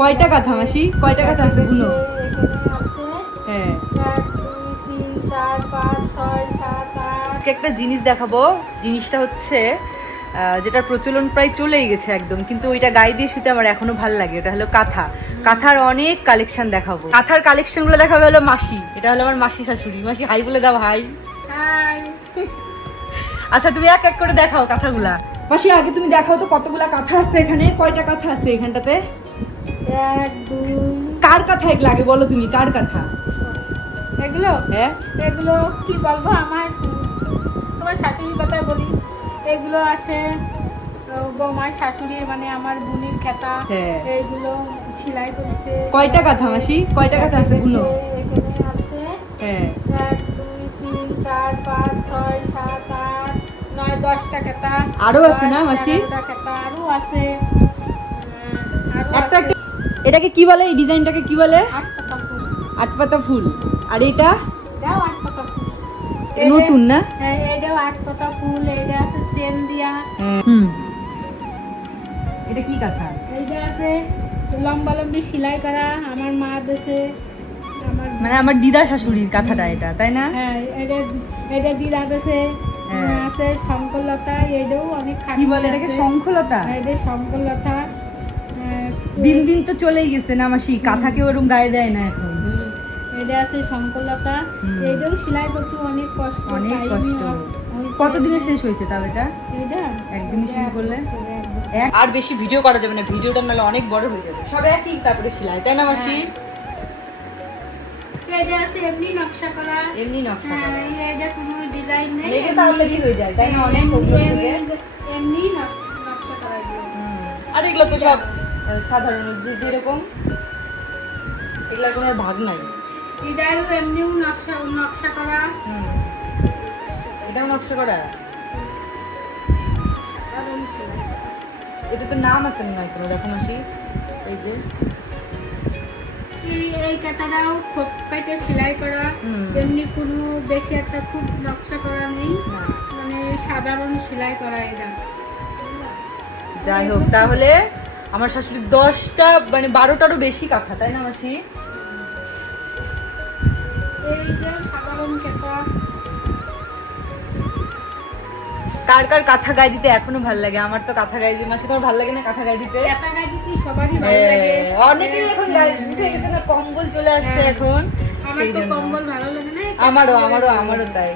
কয়টা কাঁথা মাসি? কয়টা কাঁথা আছে গুলো? হ্যাঁ, 1 2 3 4 5 6 7 8। একটা জিনিস দেখাবো। জিনিসটা হচ্ছে যেটার প্রচলন প্রায় চলেই গেছে একদম, কিন্তু ওইটা গায়ে দিয়ে শুতে আমার এখনো ভালো লাগে। ওটা হলো কাঁথা। কাঁথার অনেক কালেকশন দেখাবো। কাঁথার কালেকশন গুলো দেখাবে হলো মাসি। এটা হলো আমার মাসি শাশুড়ি। মাসি হাই বলে দাও, হাই। হাই। আচ্ছা, তুমি এক এক করে দেখাও কাঁথাগুলা। মাসি আগে তুমি দেখাও তো কতগুলা কাঁথা আছে এখানে। কয়টা কাঁথা আছে এখানটাতে? 1 2। কার কাঁথা এগুলো আগে বলো, তুমি কার কাঁথা? এগুলো হ্যাঁ, এগুলো কি বলবো, আমার তোমার শাশুড়ির কথা বলি। এগুলো আছে বৌমার শাশুড়ি, মানে আমার বোনের খেতা। হ্যাঁ। এইগুলো সেলাই করছে। কয়টা কাঁথা মাসি? কয়টা কাঁথা আছে গুলো? এখানে আছে হ্যাঁ, 1 2 3 4 5 6 7 8 9 10টা খেতা। আরো আছে না মাসি? 11টা খেতা আরো আছে। একটা একটা। এটাকে কি বলে? এই ডিজাইনটাকে কি বলে? 8 পাতা ফুল। আটপাতা ফুল। আর এটা এটাও 8 পাতা ফুল। নতুন না? হ্যাঁ, এটাও 8 পাতা ফুল। এটা আছে চেন দিয়া। হুম। এটা কি কাঁথা? এইটা আছে লম্বা লম্বি সেলাই করা, আমার মা দেশে। আমার মানে আমার দিদা শাশুড়ির কাঁথাটা এটা, তাই না? হ্যাঁ, এটা দিদা দেশে হ্যাঁ। আছে। শঙ্করলতা, এটাও অনেক খাটি। কি বলে এটাকে? শঙ্খলতা? এটা শঙ্করলতা। দিন দিন তো চলেই গেছে না মাসি, কাঁথাকে ওরকম গায়ে দেয় না এখন। এটা আছে শঙ্করলতা। হুম। এটাও সেলাই করতে অনেক কষ্ট। অনেক টাইমই কষ্ট। হয়েছে। কতদিনে শেষ হয়েছে তাও এটা? এটা একদিনই শুরু করলে? 1 বছর। আর বেশি ভিডিও করা যাবে না, ভিডিওটা নাহলে অনেক বড় হয়ে যাবে। সব একই তারপরে সেলাই, তাই না মাসি? এটা আছে এমনি নকশা করা। এমনি নকশা করা। হ্যাঁ, এটা কোনো ডিজাইন নেই। মানে এটা তাড়াতাড়ি হয়ে যায়, তাই না? অনেক ওগুলো থেকে। এমনি নকশা করা এগুলো। আর এগুলো তো সব সাধারণ যেরকম, এগুলো কোনো ভাগ নাই। এটাও এমনিও নকশা করা। এটাও নকশা করা। সাধারণ সেলাই করা। এটা তো নাম আছে মনে হয় কোনো, দেখো মাসি এই যে। এই কাটাটাও খোপ কেটে সেলাই করা। এমনি কোনো বেশি একটা খুব নকশা করা নেই, না। মানে সাধারণ সেলাই করা এটা। যাই হোক, তাহলে আমার শাশুড়ির 10টা মানে 12টারও বেশি কাঁথা, তাই না মাসি? এই যে সাধারণ কাটা। কার কার কাঁথা গায়ে দিতে এখনো ভালো লাগে? আমার তো কাঁথা গায়ে দিতে। মাসি তোমার ভালো লাগে না কাঁথা গায়ে দিতে? কাটা গাড়ি কি সবারই ভালো লাগে। অনেকেই এখন গায়ে উঠে গেছে না, কম্বল চলে আসছে এখন। আমার সেই তো জন্য কম্বল ভালো লাগে না। আমারও তাই।